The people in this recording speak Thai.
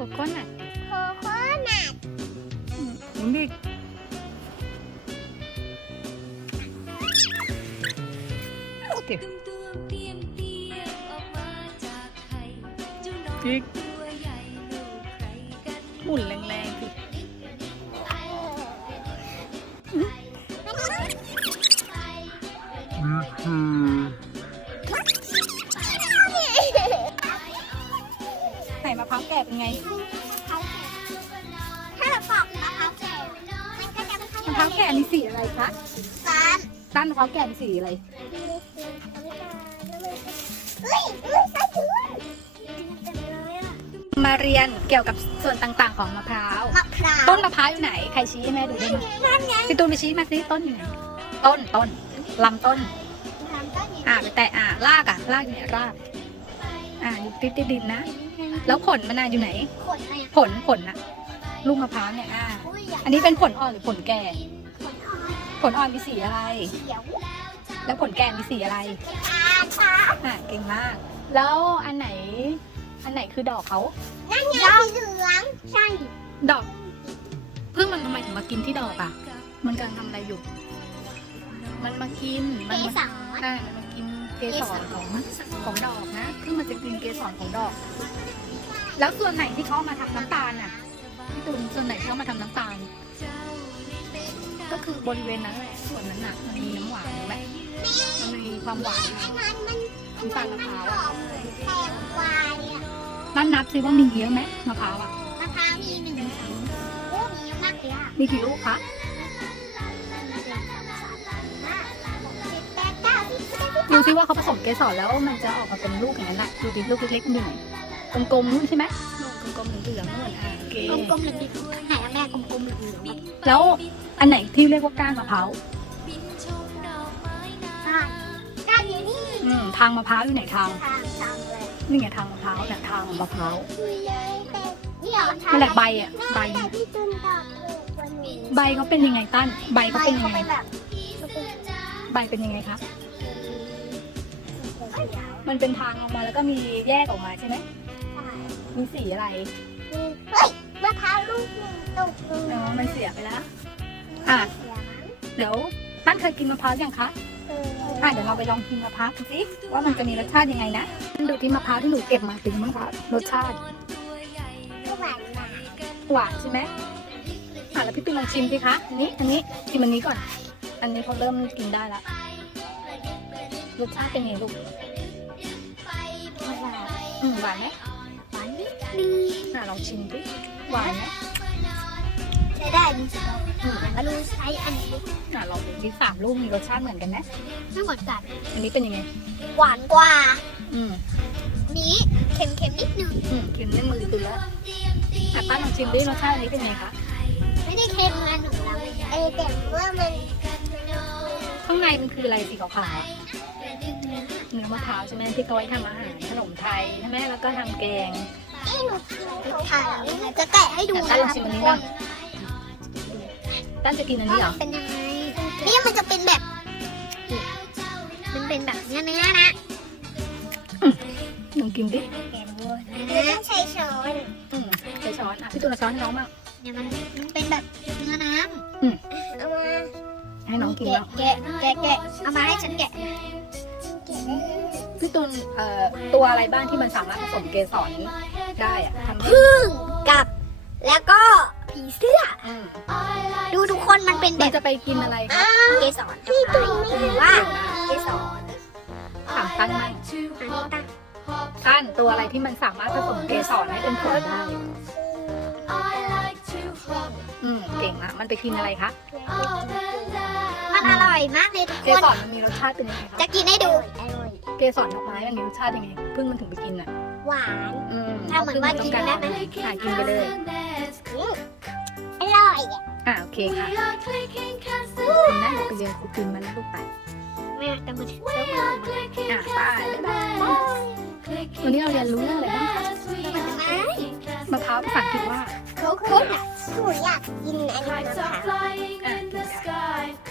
โก้นัทโคโคนัทหมุนดิเดี๋ยวอีกหมุนแรงๆสิไห มะพร้าวแก่เป็นไงถ้าเราปอกมะพร้าวแก่มันก็จะไม่ค่อยมะพร้าวแก่มีสีอะไรคะหวานต้านมะพร้าวแก่มีสีอะไรเฮ้ยเฮ้ยใส่ถุงเต็มเลยอะมาเรียนเกี่ยวกับส่วนต่างๆ ของมะพร้าวมะพร้าวต้นมะพร้าวอยู่ไหนใครชี้ให้แม่ดูได้ไหมนั่นไงพี่ตูนไปชี้มาสิต้นอยู่ไหนต้นต้นลำต้นทำต้นอย่างอ่าไปแตะอ่ารากอะรากอยู่ไหนราก อ่าอยู่ติดติดดินนะ แล้วผลมันน่ะอยู่ไหน ขนอะไรผลผลน่ะลูกมะพร้าวเนี่ยอ่าอุ้ยอยากอันนี้เป็นผลอ่อนหรือผลแก่ ขนอ่อนผลอ่อนมีสีอะไร เขียวแล้วผลแก่มีสีอะไร อ่าฟ้าอ่าเก่งมาก แล้วอันไหน อันไหนคือดอกเขา นั่นไงสีเหลืองใช่ดอกพึ่งมันทำไมถึงมากินที่ดอกอะ มันกำลังทำอะไรอยู่ มันมากินเกมันมาสรอ่ามันมากิน เกสรของของดอกนะพึ่งมันจะกินเกสรของดอก แล้วส่วนไหนที่เขาเอามาทำน้ำตาลอะพี่ตูนส่วนไหนที่เขาเอามาทำน้ำตาล ก็คือบริเวณนั้นแหละส่วนนั้นน่ะมันมีน้ำหวานไหมมันมีความหวานอยู่อันนั้นมันน้ำตาลมะพร้าวดอะอกเหมือนแตงกวาเลยอะนั่นนับซิว่ามีเยอะไหมมะพร้าวอะมะพร้าวมีหนึ่งสองโอ้มีเยอะมากเลยอะมีกี่ลูกคะ ดูซิว่าเขาผสมเกสรแล้วมันจะออกมาเป็นลูกอย่างนั้นแหละดูดิลูกเล็กๆหนึ่งกลมๆนู่นใช่ไหมกลมๆเหลืองๆนู่นอะโอเคกลมๆเหลืองๆไหนอะแม่กลมๆเหลืองๆแบบแล้วอันไหนที่เรียกว่าก้านมะพร้าวอะก้านอยู่นี่อืมทางมะพร้าวอยู่ไหนทางทางทางเลยนี่ไงทางมะพร้าวเนี่ยทางมะพร้าวคุยเลยแต่นี่เหรอทางนั่นแหละใบอะใบแต่พี่ตุนตอบถูกกว่าหนูใบเขาเป็นยังไงตั้นใบใบเขาเป็นยังเขาไงเป็นแบบมันเป็นใบเป็นยังไงคะ มันเป็นทางออกมาแล้วก็มีแยกออกมาใช่ไหมมีสีอะไรเฮ้ยมะพร้าวลูกหนึ่งตกลงอ๋อมันเสียไปแล้ว อะเดี๋ยวตั้นเคยกินมะพร้าวยังคะเอออะเดี๋ยวเราไปลองกินมะพร้าวดูสิว่ามันจะมีรสชาติยังไงนะดูที่มะพร้าวที่หนูเก็บมาเป็นมะพร้าวรสชาติก็หวานหวานหวานใช่ไหมอะแล้วพี่ตุ้มลองชิมสิคะอันนี้อันนี้ชิมอันนี้ก่อน อันนี้เขาเริ่มกินได้ละรสชาติเป็นไงลูกหวาน อืมหวานไหมหวานนิดนึงอะลองชิมดิหวานไหมใช้ได้ดีอืมมาดูใช้อันนี้อะลองดูที่สามลูกมีรสชาติเหมือนกันไหมไม่เหมือนกันอันนี้เป็นยังไง หวานกว่า อืมนี้เค็มๆนิดนึงอืมกินด้วยมือตุนแล้วอะป้าลองชิมดิรสชาติอันนี้เป็นไงคะไม่ได้เค็มนะหนูนะเออแต่ว่ามันข้างในมันคืออะไรสีขาวๆ เนื้อมะพร้าวใช่ไหมที่เขาไว้ทำอาหารขนมไทยใช่ไหมแล้วก็ทำแกงเอ้หนูกินเขาถ่ายจะแกะให้ดูแต่นะลองคะชิมทุอันกนี้คบ้างนตั้นจะกินอันนี้เหรอว่ามันเป็นยังไงนี่มันจะเป็นแบบมันเป็นแบบเนื้อเนื้อๆนะลองกินดิแกะดูนะต้องใช้ช้อนอืมใส่ช้อนอะพี่ตุนเอาช้อนให้น้องมางเนี่ยมันมันเป็นแบบเนื้อน้ำอืมเอามาให้น้องกินแกะบ้างแกะแกะแกะเอามาให้ฉันแกะพี่ ตุนเอ่อตัวอะไรบ้างที่มันสามารถผสมเกสรได้อะทำได้พึ่งกับ แล้วก็ผีเสื้ออืมดูทุกคนมันเป็นแบมันบจะไปกินอะไรคะเกสรพี่ตุยหรือว่าเกสรถามตั้นมั่งอันนี้ตั้งตั้นตัวอะไรที่มันสามารถผสมเกสรให้เป็นผลได้ อืมเก่งมากมันไปกินอะไรคะมันอร่อยมากเลยทุกเกคนสรมันมีรสชาติเป็นยังไงคะจะกินให้ดูอร่อย เกสรดอกไม้มันมีรสชาติยังไงเพิ่งมันถึงไปกินอะ หวาน อืมถ้าเหมือนว่ากินได้ไหมอะ กินไปเลยอร่อยอะโอเคค่ะคุณนั่งไปเรียนครูกินมันลูกไป แม่แต่มันเชื่อมืออะไปบ๊ายบายวันนี้เราเรียนรู้เรื่องอะไรบ้างคะมันไหมมะพร้าวภาษาอังกฤษว่า โคโค่นัทหนูอยากกินอันนี้นะคะ อะกินค่ะ